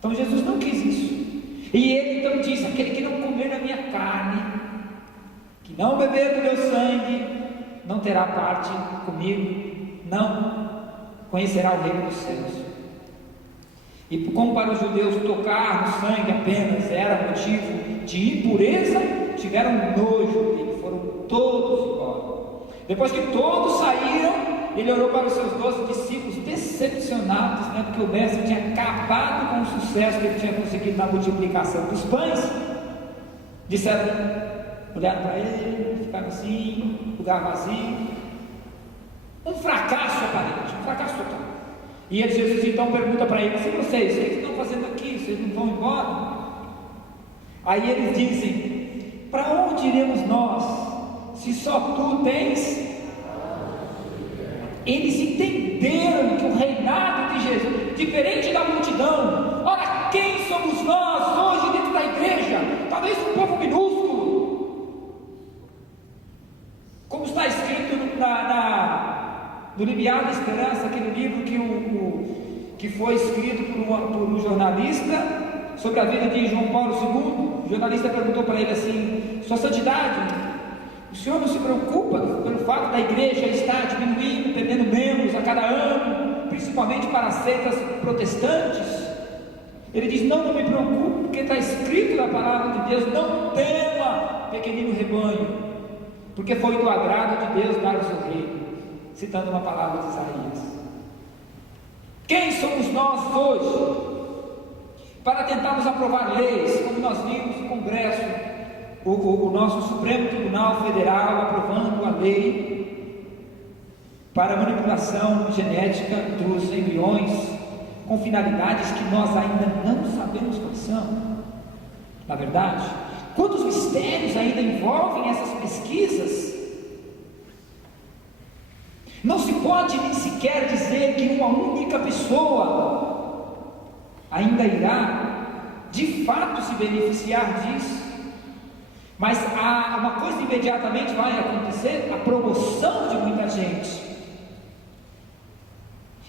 Então Jesus não quis isso. E ele então diz: aquele que não comer da minha carne, que não beber do meu sangue, não terá parte comigo, não conhecerá o reino dos céus. E como para os judeus tocar no sangue apenas era motivo de impureza, tiveram nojo dele, foram todos embora. Depois que todos saíram, ele olhou para os seus 12 discípulos decepcionados, porque o mestre tinha acabado com o sucesso que ele tinha conseguido na multiplicação dos pães. Disseram, olharam para ele, ficaram assim, lugar vazio, um fracasso aparente, um fracasso total. E Jesus então pergunta para eles: e vocês, o que estão fazendo aqui? Vocês não vão embora? Aí eles dizem: para onde iremos nós, se só tu tens? Eles entenderam que o reinado de Jesus, diferente da multidão, ora, quem somos nós hoje dentro da igreja? Talvez um povo minúsculo, como está escrito no Limiar da Esperança, aquele livro que foi escrito por um jornalista sobre a vida de João Paulo II. O jornalista perguntou para ele assim: Sua Santidade, o senhor não se preocupa pelo fato da igreja estar diminuindo, perdendo membros a cada ano, principalmente para as seitas protestantes? Ele diz: não me preocupo, porque está escrito na palavra de Deus: não tema, pequenino rebanho, porque foi do agrado de Deus dar o seu reino. Citando uma palavra de Isaías. Quem somos nós hoje para tentarmos aprovar leis, como nós vimos no Congresso, o nosso Supremo Tribunal Federal aprovando a lei para a manipulação genética dos embriões com finalidades que nós ainda não sabemos quais são? Na verdade, quantos mistérios ainda envolvem essas pesquisas? Não se pode nem sequer dizer que uma única pessoa ainda irá de fato se beneficiar disso, mas uma coisa imediatamente vai acontecer: a promoção de muita gente,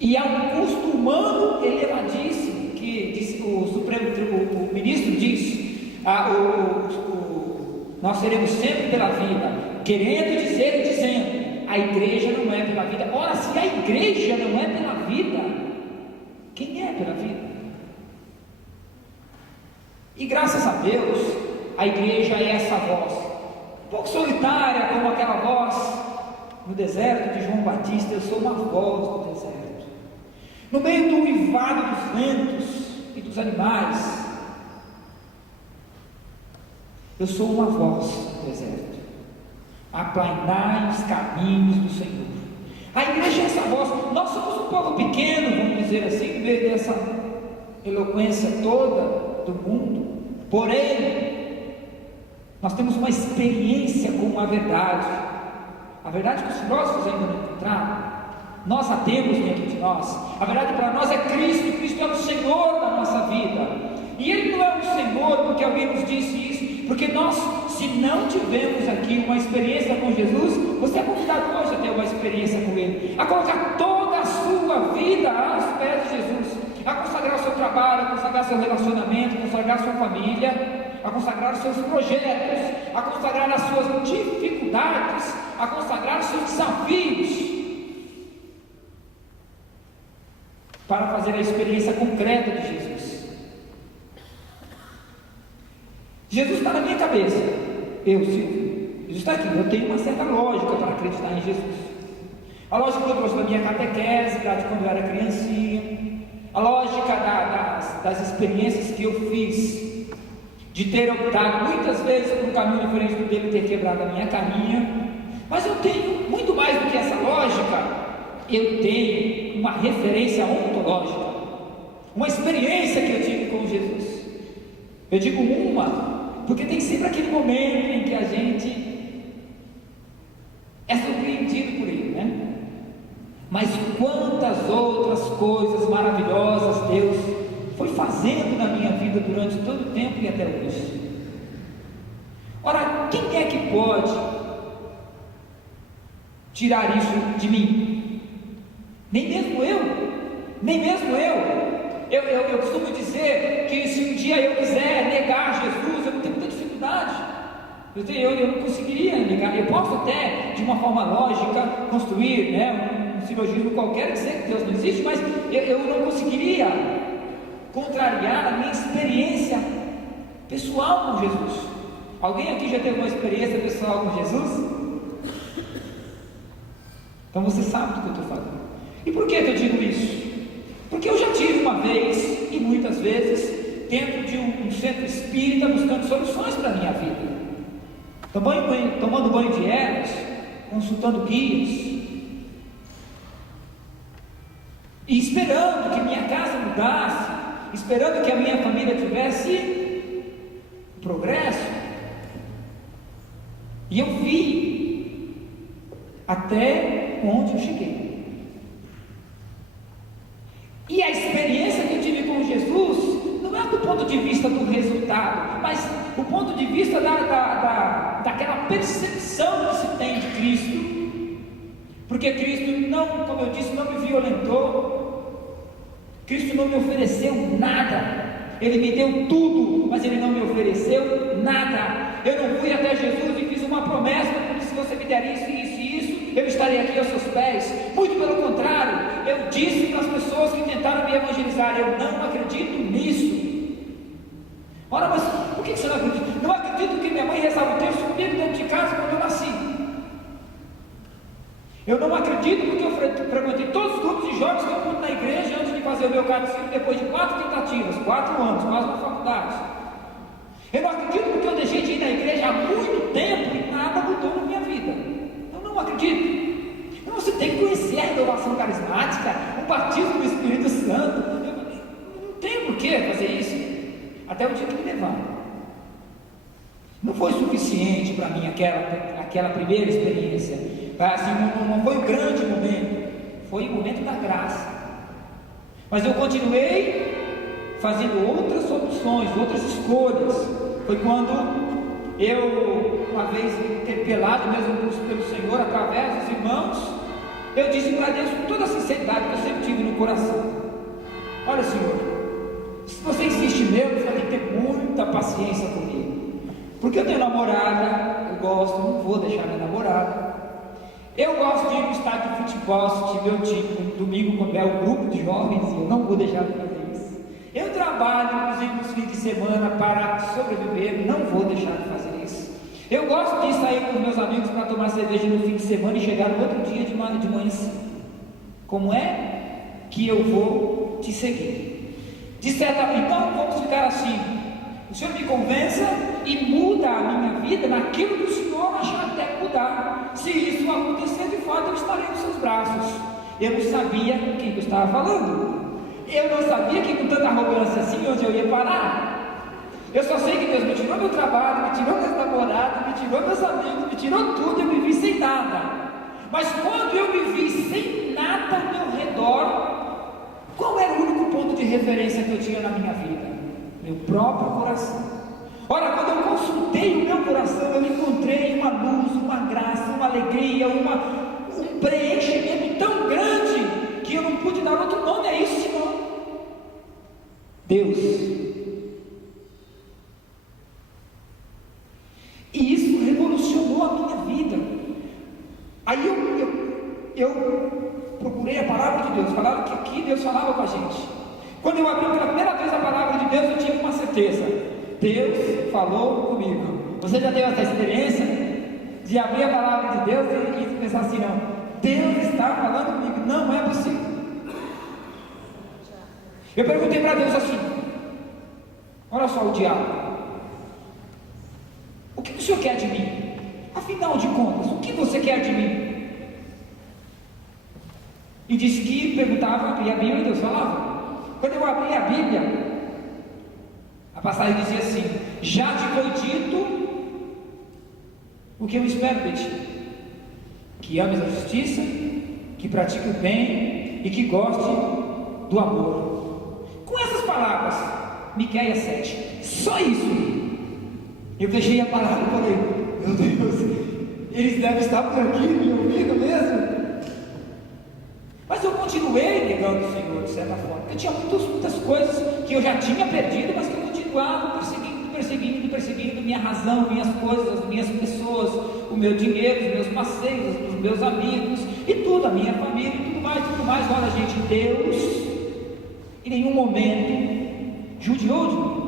e há um custo humano elevadíssimo, que diz, o ministro diz, nós seremos sempre pela vida, querendo dizer e dizendo: a igreja não é pela vida. Ora, se a igreja não é pela vida, quem é pela vida? E graças a Deus, a igreja é essa voz, um pouco solitária, como aquela voz no deserto de João Batista. Eu sou uma voz do deserto, no meio do uivado dos ventos e dos animais. Eu sou uma voz do deserto. Aplainai os caminhos do Senhor. A igreja é essa voz. Nós somos um povo pequeno, vamos dizer assim, no meio dessa eloquência toda do mundo. Porém, nós temos uma experiência com a verdade que os filósofos ainda não encontraram. Nós a temos dentro de nós. A verdade para nós é Cristo. Cristo é o Senhor da nossa vida. E Ele não é o Senhor porque alguém nos disse isso, porque nós, se não tivermos aqui uma experiência com Jesus, você é convidado hoje a ter uma experiência com Ele, a colocar toda a sua vida aos pés de Jesus, a consagrar o seu trabalho, a consagrar seu relacionamento, a consagrar sua família, a consagrar os seus projetos, a consagrar as suas dificuldades, a consagrar os seus desafios, para fazer a experiência concreta de Jesus. Jesus está na minha cabeça, Silvio, Jesus está aqui. Eu tenho uma certa lógica para acreditar em Jesus. A lógica que eu trouxe da minha catequese, de quando eu era criancinha, a lógica das experiências que eu fiz, de ter optado muitas vezes por um caminho diferente do dele, ter quebrado a minha carinha. Mas eu tenho muito mais do que essa lógica. Eu tenho uma referência ontológica, uma experiência que eu tive com Jesus. Eu digo uma, porque tem sempre aquele momento em que a gente é surpreendido por Ele, né? Mas quantas outras coisas maravilhosas Deus foi fazendo na minha vida durante todo o tempo e até hoje. Ora, quem é que pode tirar isso de mim? Nem mesmo eu. Eu costumo dizer que se um dia eu quiser negar Jesus, eu não tenho muita dificuldade. Eu não conseguiria negar. Eu posso até, de uma forma lógica, construir, né, um silogismo qualquer e dizer que Deus não existe, mas eu não conseguiria contrariar a minha experiência pessoal com Jesus. Alguém aqui já teve uma experiência pessoal com Jesus? Então você sabe do que eu estou falando. E por que eu digo isso? Porque eu já tive uma vez, e muitas vezes, dentro de um centro espírita, buscando soluções para a minha vida, tomando banho de ervas, consultando guias, e esperando que minha casa mudasse, esperando que a minha família tivesse progresso. E eu vi até onde eu cheguei. E a experiência que eu tive com Jesus não é do ponto de vista do resultado, mas do ponto de vista daquela percepção que se tem de Cristo. Porque Cristo não, como eu disse, não me violentou. Cristo não me ofereceu nada. Ele me deu tudo, mas Ele não me ofereceu nada. Eu não fui até Jesus e fiz uma promessa, porque se você me der isso, isso e isso, eu estarei aqui aos seus pés. Muito pelo contrário, eu disse para as pessoas que tentaram me evangelizar: eu não acredito nisso. Ora, mas por que você não acredita? Não acredito que minha mãe rezava o texto comigo dentro de casa quando eu nasci. Eu não acredito porque eu frequentei todos os grupos de jovens que eu pude na igreja antes de fazer o meu catecismo, depois de 4 tentativas, 4 anos, quase uma faculdade. Eu não acredito porque eu deixei de ir na igreja há muito tempo e nada mudou na minha vida. Eu não acredito. Então você tem que conhecer a renovação carismática, o batismo do Espírito Santo. Eu não tenho por que fazer isso. Até o dia que me levaram. Não foi suficiente para mim aquela primeira experiência. Assim, não foi o grande momento, foi o momento da graça. Mas eu continuei fazendo outras opções, outras escolhas. Foi quando eu, uma vez interpelado mesmo pelo Senhor, através dos irmãos, eu disse para Deus com toda a sinceridade que eu sempre tive no coração: olha, Senhor, se você existe mesmo, você vai ter que ter muita paciência comigo, porque eu tenho namorada, eu gosto, não vou deixar minha namorada. Eu gosto de ir no estádio de futebol, assistir meu time no domingo, quando é o grupo de jovens, e eu não vou deixar de fazer isso. Eu trabalho, inclusive, nos fins de semana para sobreviver, não vou deixar de fazer isso. Eu gosto de sair com os meus amigos para tomar cerveja no fim de semana e chegar no outro dia de manhã cedo. Como é que eu vou te seguir? De certa forma, então vamos ficar assim. O Senhor me convença e muda a minha vida naquilo que o Senhor achar que deve mudar. Se isso acontecer, de fato eu estarei nos seus braços. Eu não sabia com quem eu estava falando. Eu não sabia que com tanta arrogância assim, onde eu ia parar. Eu só sei que Deus me tirou meu trabalho, me tirou meus namorados, me tirou meus amigos, me tirou tudo, eu me vi sem nada. Mas quando eu me vi sem nada ao meu redor, qual era o único ponto de referência que eu tinha na minha vida? Meu próprio coração. Ora, quando eu consultei o meu coração, eu encontrei uma luz, uma graça, uma alegria, um preenchimento tão grande que eu não pude dar outro nome a isso senão Deus. E isso revolucionou a minha vida. Aí eu procurei a palavra de Deus. Falaram que aqui Deus falava com a gente. Quando eu abri pela primeira vez a palavra de Deus, eu tinha uma certeza: Deus falou comigo. Você já teve essa experiência de abrir a palavra de Deus e pensar assim: não, Deus está falando comigo? Não é possível. Eu perguntei para Deus assim: olha só o diabo, o que o Senhor quer de mim? Afinal de contas, o que você quer de mim? E disse que perguntava, abria a Bíblia e Deus falava. Quando eu abri a Bíblia, a passagem dizia assim: já te foi dito o que eu espero de ti, que ames a justiça, que pratique o bem e que goste do amor. Com essas palavras, Miqueias 7, só isso. Eu fechei a palavra e falei: meu Deus, eles devem estar por aqui me ouvindo mesmo. Mas eu continuei continuei negando o Senhor, de certa forma, porque tinha muitas coisas que eu já tinha perdido, mas que eu continuava perseguindo minha razão, minhas coisas, as minhas pessoas, o meu dinheiro, os meus passeios, os meus amigos, e tudo, a minha família, e tudo mais. Olha, gente, Deus em nenhum momento judiou de mim.